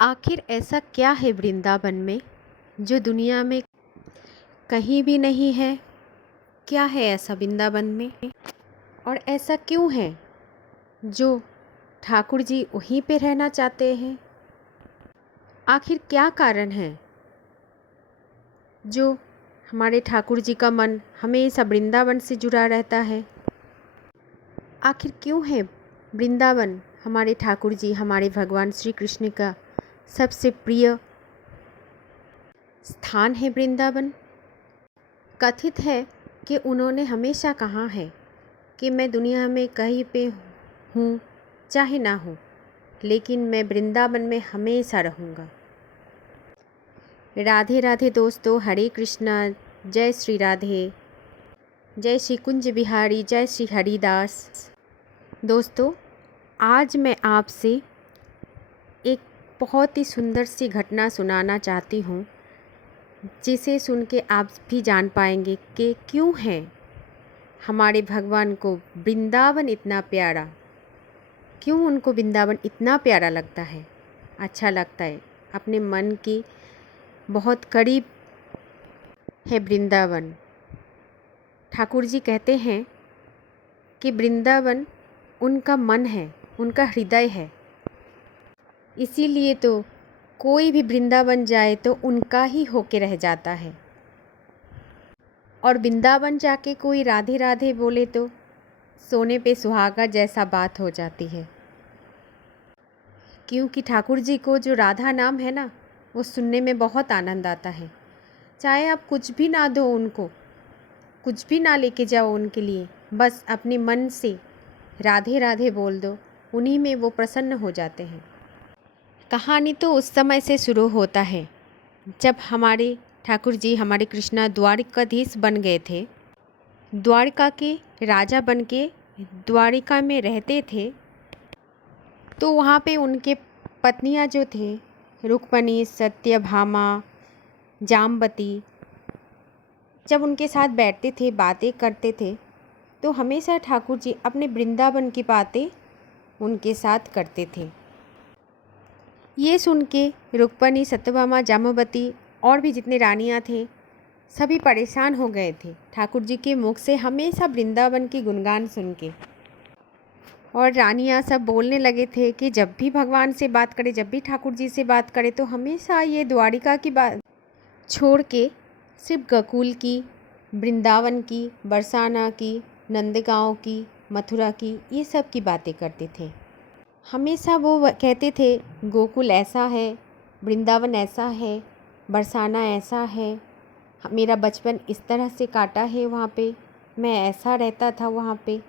आखिर ऐसा क्या है वृंदावन में जो दुनिया में कहीं भी नहीं है? क्या है ऐसा वृंदावन में और ऐसा क्यों है जो ठाकुर जी वहीं पे रहना चाहते हैं? आखिर क्या कारण है जो हमारे ठाकुर जी का मन हमेशा वृंदावन से जुड़ा रहता है? आखिर क्यों है वृंदावन हमारे ठाकुर जी हमारे भगवान श्री कृष्ण का सबसे प्रिय स्थान है? वृंदावन कथित है कि उन्होंने हमेशा कहा है कि मैं दुनिया में कहीं पे हूँ चाहे ना हूँ, लेकिन मैं वृंदावन में हमेशा रहूँगा। राधे राधे दोस्तों, हरे कृष्णा, जय श्री राधे, जय श्री कुंज बिहारी, जय श्री हरिदास। दोस्तों, आज मैं आपसे एक बहुत ही सुंदर सी घटना सुनाना चाहती हूँ, जिसे सुन के आप भी जान पाएंगे कि क्यों है हमारे भगवान को वृंदावन इतना प्यारा, क्यों उनको वृंदावन इतना प्यारा लगता है, अच्छा लगता है, अपने मन की बहुत करीब है वृंदावन। ठाकुर जी कहते हैं कि वृंदावन उनका मन है, उनका हृदय है। इसीलिए तो कोई भी वृंदावन जाए तो उनका ही होके रह जाता है। और वृंदावन जाके कोई राधे राधे बोले तो सोने पे सुहागा जैसा बात हो जाती है, क्योंकि ठाकुर जी को जो राधा नाम है ना, वो सुनने में बहुत आनंद आता है। चाहे आप कुछ भी ना दो उनको, कुछ भी ना लेके जाओ उनके लिए, बस अपने मन से राधे राधे बोल दो, उन्हीं में वो प्रसन्न हो जाते हैं। कहानी तो उस समय से शुरू होता है जब हमारे ठाकुर जी हमारे कृष्णा द्वारिकाधीश बन गए थे, द्वारिका के राजा बन के द्वारिका में रहते थे। तो वहाँ पे उनके पत्नियाँ जो थे, रुक्मणी, सत्यभामा, जाम्बती, जब उनके साथ बैठते थे, बातें करते थे, तो हमेशा ठाकुर जी अपने वृंदावन की बातें उनके साथ करते थे। ये सुन के रुक्मणी, सत्यभामा, जाम्बती और भी जितने रानियाँ थे, सभी परेशान हो गए थे ठाकुर जी के मुख से हमेशा वृंदावन की गुणगान सुन के। और रानियाँ सब बोलने लगे थे कि जब भी भगवान से बात करे, जब भी ठाकुर जी से बात करे, तो हमेशा ये द्वारिका की बात छोड़ के सिर्फ गोकुल की, वृंदावन की, बरसाना की, नंदगांव की, मथुरा की, ये सब की बातें करते थे। हमेशा वो कहते थे गोकुल ऐसा है, वृंदावन ऐसा है, बरसाना ऐसा है, मेरा बचपन इस तरह से काटा है वहाँ पे, मैं ऐसा रहता था वहाँ पे।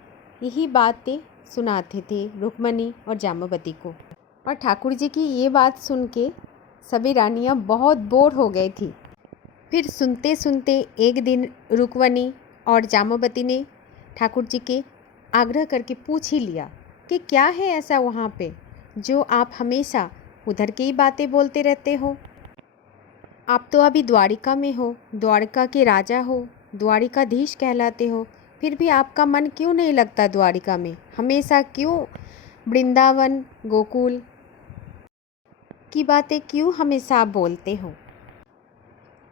यही बातें सुनाते थे रुक्मणी और जाम्बवती को। और ठाकुर जी की ये बात सुन के सभी रानियाँ बहुत बोर हो गई थी। फिर सुनते सुनते एक दिन रुक्मणी और जाम्बवती ने ठाकुर जी के आग्रह करके पूछ ही लिया कि क्या है ऐसा वहाँ पे जो आप हमेशा उधर की ही बातें बोलते रहते हो। आप तो अभी द्वारिका में हो, द्वारिका के राजा हो, द्वारिकाधीश कहलाते हो, फिर भी आपका मन क्यों नहीं लगता द्वारिका में? हमेशा क्यों वृंदावन, गोकुल की बातें क्यों हमेशा आप बोलते हो?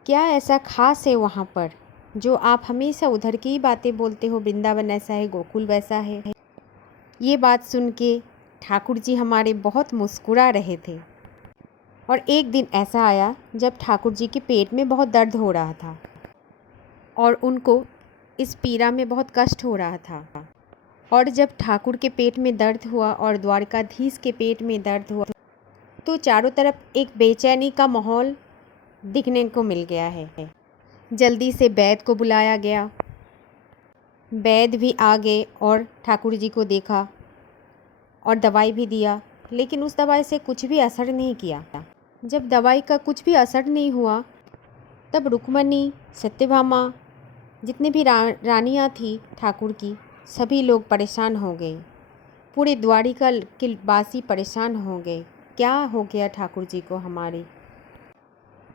क्या ऐसा खास है वहाँ पर जो आप हमेशा उधर की ही बातें बोलते हो? वृंदावन ऐसा है, गोकुल वैसा है। ये बात सुन के ठाकुर जी हमारे बहुत मुस्कुरा रहे थे। और एक दिन ऐसा आया जब ठाकुर जी के पेट में बहुत दर्द हो रहा था और उनको इस पीड़ा में बहुत कष्ट हो रहा था। और जब ठाकुर के पेट में दर्द हुआ और द्वारकाधीश के पेट में दर्द हुआ, तो चारों तरफ एक बेचैनी का माहौल दिखने को मिल गया है। जल्दी से वैद्य को बुलाया गया। वैद्य भी आ गए और ठाकुर जी को देखा और दवाई भी दिया, लेकिन उस दवाई से कुछ भी असर नहीं किया। जब दवाई का कुछ भी असर नहीं हुआ, तब रुक्मणी, सत्यभामा, जितने भी रानियाँ थी ठाकुर की, सभी लोग परेशान हो गए। पूरे द्वारिका के वासी परेशान हो गए, क्या हो गया ठाकुर जी को हमारे।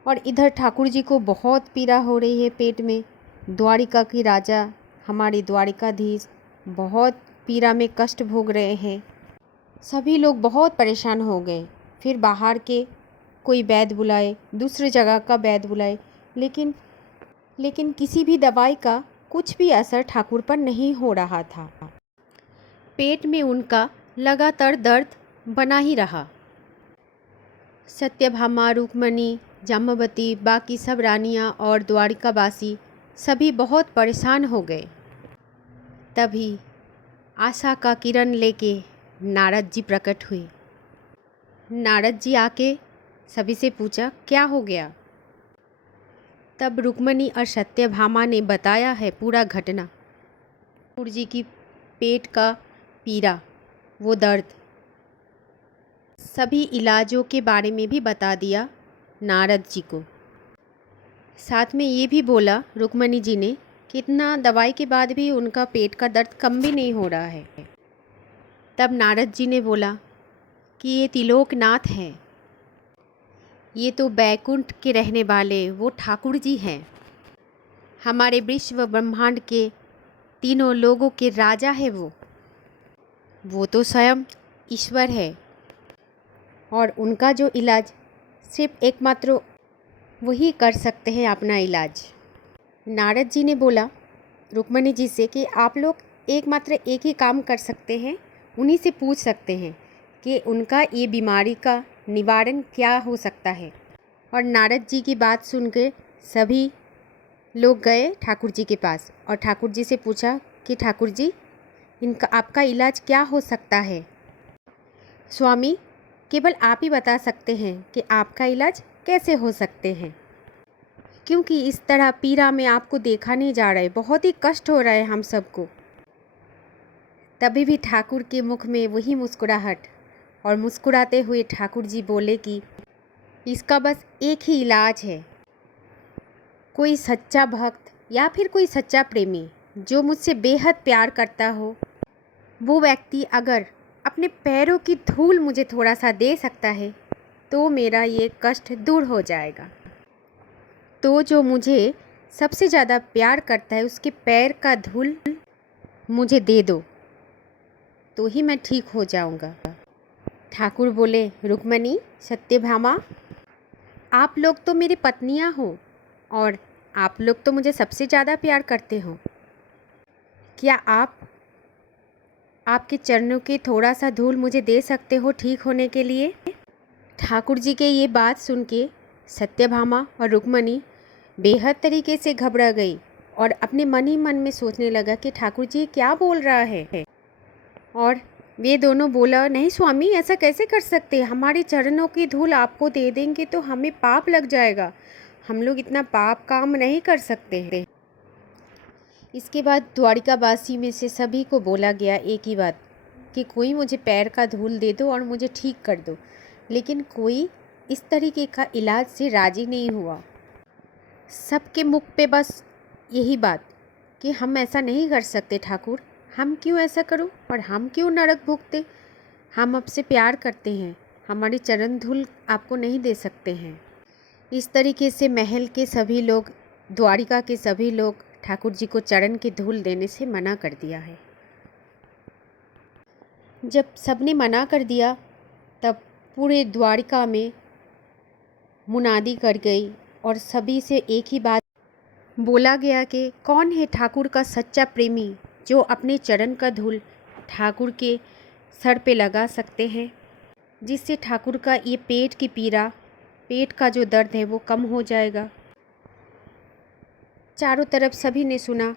और इधर ठाकुर जी को बहुत पीड़ा हो रही है पेट में। द्वारिका की राजा हमारे द्वारिकाधीश बहुत पीड़ा में कष्ट भोग रहे हैं। सभी लोग बहुत परेशान हो गए। फिर बाहर के कोई वैद्य बुलाए, दूसरी जगह का वैद्य बुलाए, लेकिन लेकिन किसी भी दवाई का कुछ भी असर ठाकुर पर नहीं हो रहा था। पेट में उनका लगातार दर्द बना ही रहा। सत्यभामा, रुक्मणी, जाम्बवती, बाकी सब रानियां और द्वारिकावासी सभी बहुत परेशान हो गए। तभी आशा का किरण लेके नारद जी प्रकट हुए। नारद जी आके सभी से पूछा, क्या हो गया? तब रुक्मणी और सत्यभामा ने बताया है पूरा घटना। ठाकुर जी की पेट का पीड़ा, वो दर्द, सभी इलाजों के बारे में भी बता दिया नारद जी को। साथ में ये भी बोला रुक्मणी जी ने कि इतना दवाई के बाद भी उनका पेट का दर्द कम भी नहीं हो रहा है। तब नारद जी ने बोला कि ये त्रिलोकनाथ हैं, ये तो बैकुंठ के रहने वाले वो ठाकुर जी हैं, हमारे विश्व ब्रह्मांड के तीनों लोगों के राजा है वो तो स्वयं ईश्वर है, और उनका जो इलाज सिर्फ एकमात्र वही कर सकते हैं अपना इलाज। नारद जी ने बोला रुक्मणी जी से कि आप लोग एक ही काम कर सकते हैं, उन्हीं से पूछ सकते हैं कि उनका ये बीमारी का निवारण क्या हो सकता है। और नारद जी की बात सुनकर सभी लोग गए ठाकुर जी के पास और ठाकुर जी से पूछा कि ठाकुर जी, इनका आपका इलाज क्या हो सकता है? स्वामी, केवल आप ही बता सकते हैं कि आपका इलाज कैसे हो सकते हैं, क्योंकि इस तरह पीड़ा में आपको देखा नहीं जा रहा है, बहुत ही कष्ट हो रहा है हम सबको। तभी भी ठाकुर के मुख में वही मुस्कुराहट, और मुस्कुराते हुए ठाकुर जी बोले कि इसका बस एक ही इलाज है। कोई सच्चा भक्त या फिर कोई सच्चा प्रेमी जो मुझसे बेहद प्यार करता हो, वो व्यक्ति अगर अपने पैरों की धूल मुझे थोड़ा सा दे सकता है तो मेरा ये कष्ट दूर हो जाएगा। तो जो मुझे सबसे ज़्यादा प्यार करता है उसके पैर का धूल मुझे दे दो, तो ही मैं ठीक हो जाऊंगा। ठाकुर बोले, रुक्मणी, सत्यभामा, आप लोग तो मेरी पत्नियां हो और आप लोग तो मुझे सबसे ज़्यादा प्यार करते हो। क्या आप आपके चरणों के थोड़ा सा धूल मुझे दे सकते हो ठीक होने के लिए? ठाकुर जी के ये बात सुन के सत्यभामा और रुक्मणी बेहद तरीके से घबरा गई और अपने मन ही मन में सोचने लगा कि ठाकुर जी क्या बोल रहा है। और वे दोनों बोला, नहीं स्वामी, ऐसा कैसे कर सकते, हमारे चरणों की धूल आपको दे देंगे तो हमें पाप लग जाएगा, हम लोग इतना पाप काम नहीं कर सकते। इसके बाद द्वारिकावासी में से सभी को बोला गया एक ही बात कि कोई मुझे पैर का धूल दे दो और मुझे ठीक कर दो, लेकिन कोई इस तरीके का इलाज से राजी नहीं हुआ। सबके मुख पे बस यही बात कि हम ऐसा नहीं कर सकते ठाकुर, हम क्यों ऐसा करूं और हम क्यों नरक भुगते, हम आपसे प्यार करते हैं, हमारी चरण धूल आपको नहीं दे सकते हैं। इस तरीके से महल के सभी लोग, द्वारिका के सभी लोग ठाकुर जी को चरण की धूल देने से मना कर दिया है। जब सबने मना कर दिया तब पूरे द्वारिका में मुनादी कर गई और सभी से एक ही बात बोला गया कि कौन है ठाकुर का सच्चा प्रेमी जो अपने चरण का धूल ठाकुर के सर पे लगा सकते हैं, जिससे ठाकुर का ये पेट की पीड़ा, पेट का जो दर्द है वो कम हो जाएगा। चारों तरफ सभी ने सुना,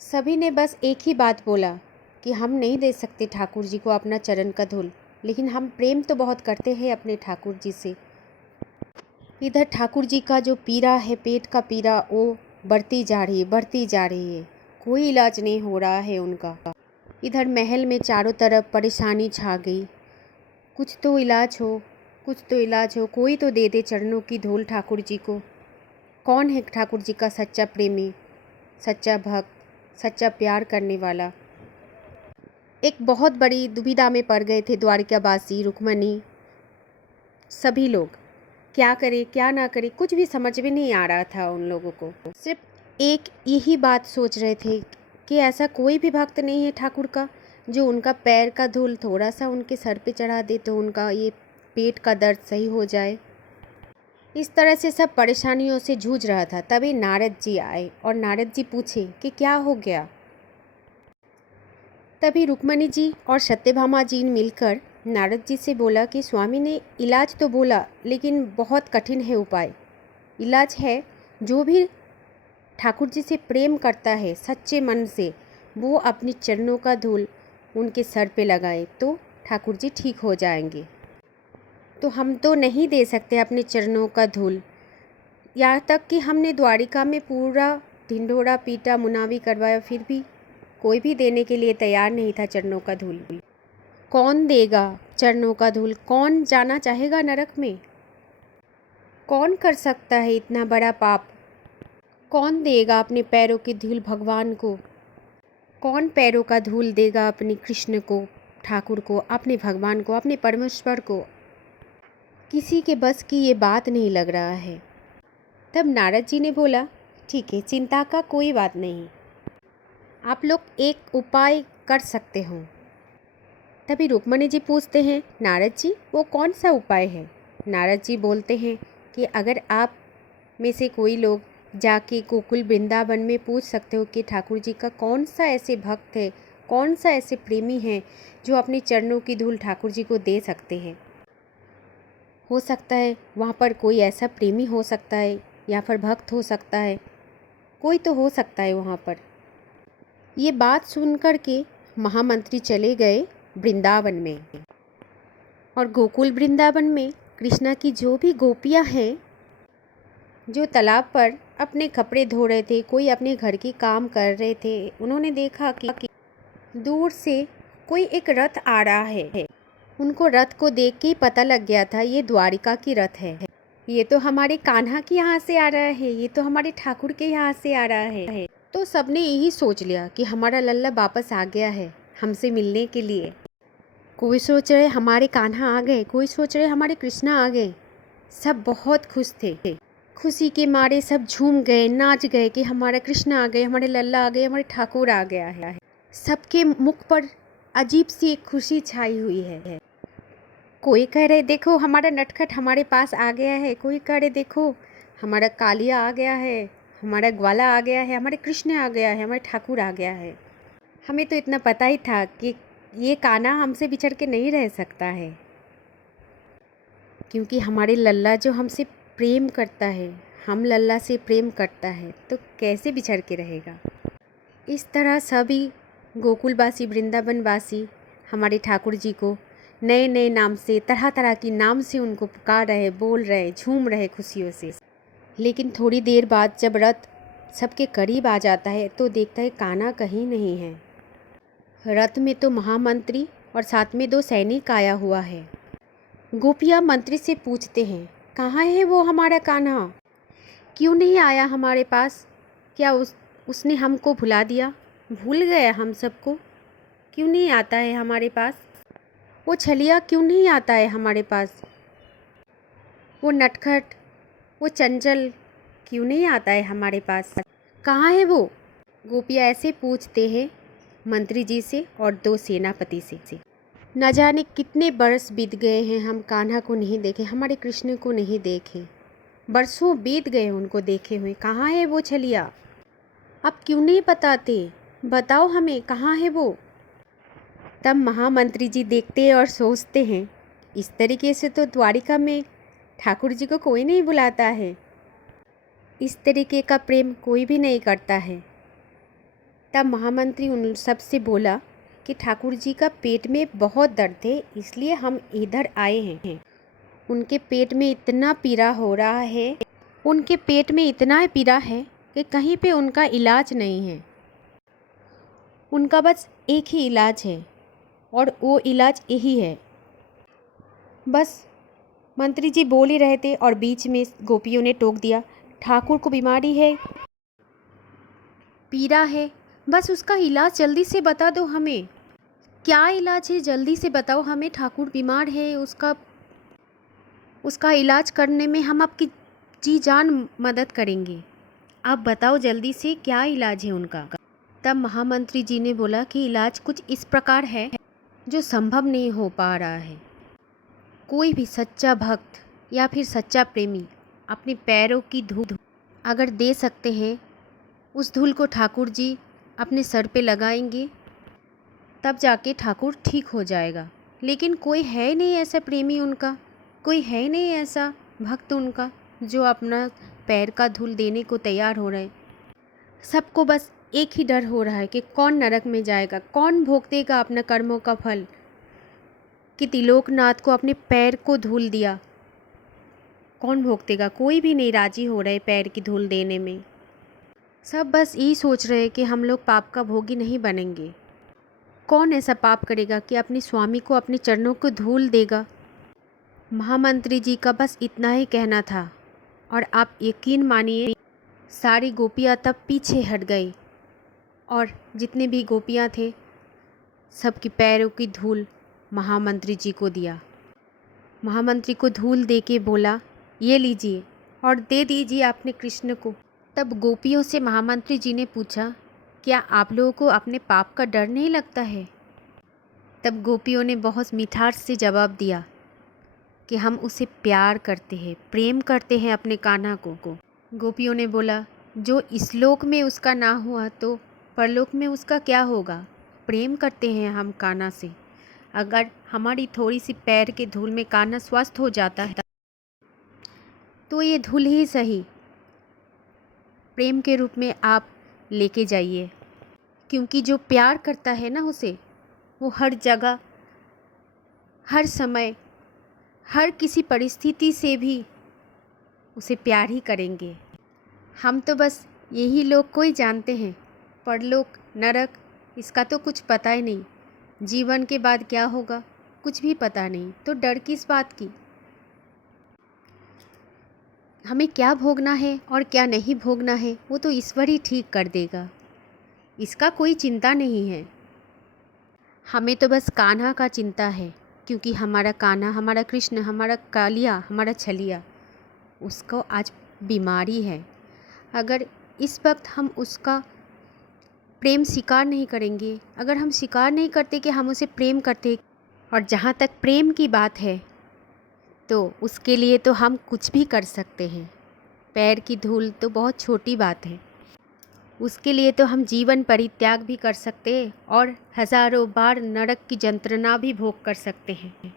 सभी ने बस एक ही बात बोला कि हम नहीं दे सकते ठाकुर जी को अपना चरण का धूल, लेकिन हम प्रेम तो बहुत करते हैं अपने ठाकुर जी से। इधर ठाकुर जी का जो पीड़ा है, पेट का पीड़ा, वो बढ़ती जा रही है, कोई इलाज नहीं हो रहा है उनका। इधर महल में चारों तरफ परेशानी छा गई, कुछ तो इलाज हो, कोई तो दे दे चरणों की धूल ठाकुर जी को। कौन है ठाकुर जी का सच्चा प्रेमी, सच्चा भक्त, सच्चा प्यार करने वाला? एक बहुत बड़ी दुविधा में पड़ गए थे द्वारिकावासी, रुक्मणी, सभी लोग। क्या करे क्या ना करे कुछ भी समझ में नहीं आ रहा था उन लोगों को। सिर्फ एक यही बात सोच रहे थे कि ऐसा कोई भी भक्त नहीं है ठाकुर का जो उनका पैर का धूल थोड़ा सा उनके सर पे चढ़ा दे तो उनका ये पेट का दर्द सही हो जाए। इस तरह से सब परेशानियों से जूझ रहा था। तभी नारद जी आए और नारद जी पूछे कि क्या हो गया। तभी रुक्मणी जी और सत्यभामा जी ने मिलकर नारद जी से बोला कि स्वामी ने इलाज तो बोला, लेकिन बहुत कठिन है उपाय। इलाज है, जो भी ठाकुर जी से प्रेम करता है सच्चे मन से, वो अपनी चरणों का धूल उनके सर पे लगाए तो ठाकुर जी ठीक हो जाएंगे। तो हम तो नहीं दे सकते अपने चरणों का धूल। यहाँ तक कि हमने द्वारिका में पूरा ढिंढोरा पीटा, मुनावी करवाया, फिर भी कोई भी देने के लिए तैयार नहीं था चरणों का धूल। कौन देगा चरणों का धूल? कौन जाना चाहेगा नरक में? कौन कर सकता है इतना बड़ा पाप? कौन देगा अपने पैरों की धूल भगवान को? कौन पैरों का धूल देगा अपने कृष्ण को, ठाकुर को, अपने भगवान को, अपने परमेश्वर को? किसी के बस की ये बात नहीं लग रहा है। तब नारद जी ने बोला, ठीक है, चिंता का कोई बात नहीं, आप लोग एक उपाय कर सकते हो। तभी रुक्मणी जी पूछते हैं, नारद जी वो कौन सा उपाय है? नारद जी बोलते हैं कि अगर आप में से कोई लोग जाके गोकुल वृंदावन में पूछ सकते हो कि ठाकुर जी का कौन सा ऐसे भक्त है, कौन सा ऐसे प्रेमी है जो अपने चरणों की धूल ठाकुर जी को दे सकते हैं। हो सकता है वहाँ पर कोई ऐसा प्रेमी हो सकता है या फिर भक्त हो सकता है, कोई तो हो सकता है वहाँ पर। ये बात सुनकर के महामंत्री चले गए वृंदावन में। और गोकुल वृंदावन में कृष्णा की जो भी गोपियाँ हैं, जो तालाब पर अपने कपड़े धो रहे थे, कोई अपने घर की काम कर रहे थे, उन्होंने देखा कि दूर से कोई एक रथ आ रहा है। उनको रथ को देख के ही पता लग गया था ये द्वारिका की रथ है। ये तो हमारे कान्हा के यहाँ से आ रहा है, ये तो हमारे ठाकुर के यहाँ से आ रहा है। तो सबने यही सोच लिया कि हमारा लल्ला वापस आ गया है हमसे मिलने के लिए। कोई सोच रहे हमारे कान्हा आ गए, कोई सोच रहे हमारे कृष्णा आ गए। सब बहुत खुश थे। खुशी के मारे सब झूम गए, नाच गए कि हमारा कृष्ण आ गए, हमारे लल्ला आ गए, हमारे ठाकुर आ गया है। सबके मुख पर अजीब सी एक खुशी छाई हुई है। कोई कह रहे देखो हमारा नटखट हमारे पास आ गया है, कोई कह रहे देखो हमारा कालिया आ गया है, हमारा ग्वाला आ गया है, हमारे कृष्ण आ गया है, हमारे ठाकुर आ गया है। हमें तो इतना पता ही था कि ये कान्हा हमसे बिछड़ के नहीं रह सकता है, क्योंकि हमारे लल्ला जो हमसे प्रेम करता है, हम लल्ला से प्रेम करता है, तो कैसे बिछड़ के रहेगा। इस तरह सभी गोकुलवासी, वृंदावनवासी हमारे ठाकुर जी को नए नए नाम से, तरह तरह की नाम से उनको पुकार रहे, बोल रहे, झूम रहे खुशियों से। लेकिन थोड़ी देर बाद जब रथ सबके करीब आ जाता है तो देखता है कान्हा कहीं नहीं है। रथ में तो महामंत्री और साथ में 2 सैनिक आया हुआ है। गोपियाँ मंत्री से पूछते हैं, कहाँ है वो हमारा कान्हा? क्यों नहीं आया हमारे पास? क्या उसने हमको भुला दिया? भूल गया हम सबको? क्यों नहीं आता है हमारे पास? वो छलिया क्यों नहीं आता है हमारे पास? वो नटखट, वो चंचल क्यों नहीं आता है हमारे पास? कहाँ है वो? गोपियाँ ऐसे पूछते हैं मंत्री जी से और 2 सेनापति से। न जाने कितने बरस बीत गए हैं हम कान्हा को नहीं देखे, हमारे कृष्ण को नहीं देखे। बरसों बीत गए उनको देखे हुए। कहाँ है वो छलिया? आप क्यों नहीं बताते? बताओ हमें कहाँ है वो? तब महामंत्री जी देखते और सोचते हैं, इस तरीके से तो द्वारिका में ठाकुर जी को कोई नहीं बुलाता है, इस तरीके का प्रेम कोई भी नहीं करता है। तब महामंत्री उन सब से बोला कि ठाकुर जी का पेट में बहुत दर्द है, इसलिए हम इधर आए हैं। उनके पेट में इतना पीड़ा हो रहा है, उनके पेट में इतना पीड़ा है कि कहीं पे उनका इलाज नहीं है। उनका बस एक ही इलाज है और वो इलाज यही है। बस मंत्री जी बोल ही रहे थे और बीच में गोपियों ने टोक दिया, ठाकुर को बीमारी है, पीड़ा है, बस उसका इलाज जल्दी से बता दो हमें। क्या इलाज है जल्दी से बताओ हमें। ठाकुर बीमार है, उसका इलाज करने में हम आपकी जी जान मदद करेंगे। आप बताओ जल्दी से क्या इलाज है उनका। तब महामंत्री जी ने बोला कि इलाज कुछ इस प्रकार है जो संभव नहीं हो पा रहा है। कोई भी सच्चा भक्त या फिर सच्चा प्रेमी अपने पैरों की धूल अगर दे सकते हैं, उस धूल को ठाकुर जी अपने सर पे लगाएंगे, तब जाके ठाकुर ठीक हो जाएगा। लेकिन कोई है नहीं ऐसा प्रेमी उनका, कोई है नहीं ऐसा भक्त उनका जो अपना पैर का धूल देने को तैयार हो रहे। सबको बस एक ही डर हो रहा है कि कौन नरक में जाएगा, कौन भोगतेगा अपना कर्मों का फल। कि त्रिलोकनाथ को अपने पैर को धूल दिया, कौन भोगतेगा? कोई भी नहीं राजी हो रहे पैर की धूल देने में। सब बस यही सोच रहे हैं कि हम लोग पाप का भोगी नहीं बनेंगे। कौन ऐसा पाप करेगा कि अपने स्वामी को अपने चरणों को धूल देगा? महामंत्री जी का बस इतना ही कहना था, और आप यकीन मानिए सारी गोपियाँ तब पीछे हट गई, और जितने भी गोपियाँ थे सबकी पैरों की धूल महामंत्री जी को दिया। महामंत्री को धूल दे के बोला, ये लीजिए और दे दीजिए अपने कृष्ण को। तब गोपियों से महामंत्री जी ने पूछा, क्या आप लोगों को अपने पाप का डर नहीं लगता है? तब गोपियों ने बहुत मिठास से जवाब दिया कि हम उसे प्यार करते हैं, प्रेम करते हैं अपने कान्हा को। गोपियों ने बोला, जो इस लोक में उसका ना हुआ तो परलोक में उसका क्या होगा? प्रेम करते हैं हम कान्हा से। अगर हमारी थोड़ी सी पैर के धूल में कान्हा स्वस्थ हो जाता है तो ये धूल ही सही प्रेम के रूप में आप लेके जाइए, क्योंकि जो प्यार करता है ना उसे, वो हर जगह, हर समय, हर किसी परिस्थिति से भी उसे प्यार ही करेंगे। हम तो बस यही लोग को ही जानते हैं, परलोक नरक इसका तो कुछ पता ही नहीं। जीवन के बाद क्या होगा कुछ भी पता नहीं, तो डर किस बात की? हमें क्या भोगना है और क्या नहीं भोगना है वो तो ईश्वर ही ठीक कर देगा, इसका कोई चिंता नहीं है। हमें तो बस कान्हा का चिंता है, क्योंकि हमारा कान्हा, हमारा कृष्ण, हमारा कालिया, हमारा छलिया, उसको आज बीमारी है। अगर इस वक्त हम उसका प्रेम स्वीकार नहीं करेंगे, अगर हम स्वीकार नहीं करते कि हम उसे प्रेम करते, और जहाँ तक प्रेम की बात है तो उसके लिए तो हम कुछ भी कर सकते हैं। पैर की धूल तो बहुत छोटी बात है, उसके लिए तो हम जीवन परित्याग भी कर सकते हैं और हज़ारों बार नरक की यंत्रणा भी भोग कर सकते हैं।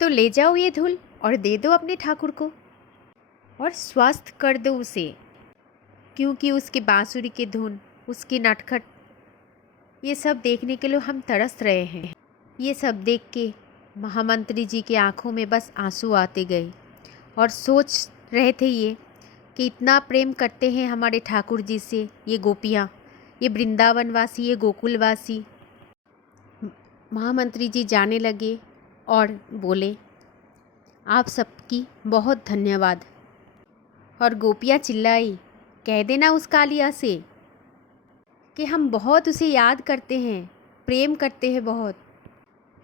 तो ले जाओ ये धूल और दे दो अपने ठाकुर को और स्वस्थ कर दो उसे, क्योंकि उसकी बांसुरी की धुन, उसकी नटखट, ये सब देखने के लिए हम तरस रहे हैं। ये सब देख के महामंत्री जी की आंखों में बस आंसू आते गए और सोच रहे थे ये कि इतना प्रेम करते हैं हमारे ठाकुर जी से ये गोपियाँ, ये वृंदावनवासी, ये गोकुलवासी। महामंत्री जी जाने लगे और बोले, आप सबकी बहुत धन्यवाद। और गोपियाँ चिल्लाई, कह देना उस कालिया से कि हम बहुत उसे याद करते हैं, प्रेम करते हैं बहुत।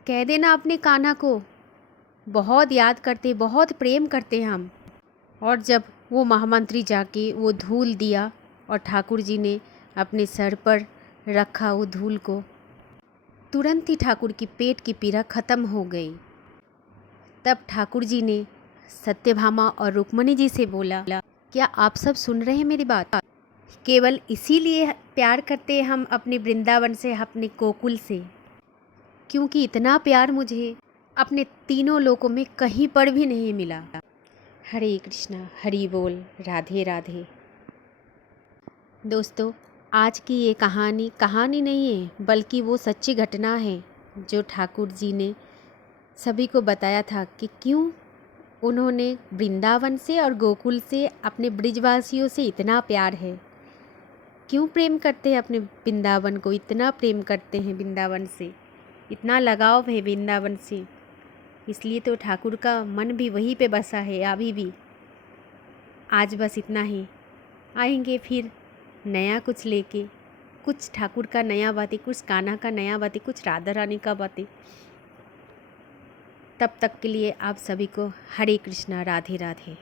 कह देना अपने कान्हा को, बहुत याद करते, बहुत प्रेम करते हैं हम। और जब वो महामंत्री जाके वो धूल दिया और ठाकुर जी ने अपने सर पर रखा वो धूल को, तुरंत ही ठाकुर की पेट की पीड़ा ख़त्म हो गई। तब ठाकुर जी ने सत्यभामा और रुक्मणी जी से बोला, क्या आप सब सुन रहे हैं मेरी बात? केवल इसीलिए प्यार करते हैं हम अपने वृंदावन से, अपने गोकुल से, क्योंकि इतना प्यार मुझे अपने तीनों लोकों में कहीं पर भी नहीं मिला। हरे कृष्णा, हरि बोल, राधे राधे। दोस्तों, आज की ये कहानी नहीं है, बल्कि वो सच्ची घटना है जो ठाकुर जी ने सभी को बताया था कि क्यों उन्होंने वृंदावन से और गोकुल से, अपने ब्रिजवासियों से इतना प्यार है, क्यों प्रेम करते हैं अपने वृंदावन को, इतना प्रेम करते हैं वृंदावन से, इतना लगाव है वृंदावन से। इसलिए तो ठाकुर का मन भी वहीं पे बसा है अभी भी। आज बस इतना ही, आएंगे फिर नया कुछ लेके, कुछ ठाकुर का नया बातें, कुछ कान्हा का नया बातें, कुछ राधा रानी का बातें। तब तक के लिए आप सभी को हरे कृष्णा, राधे राधे।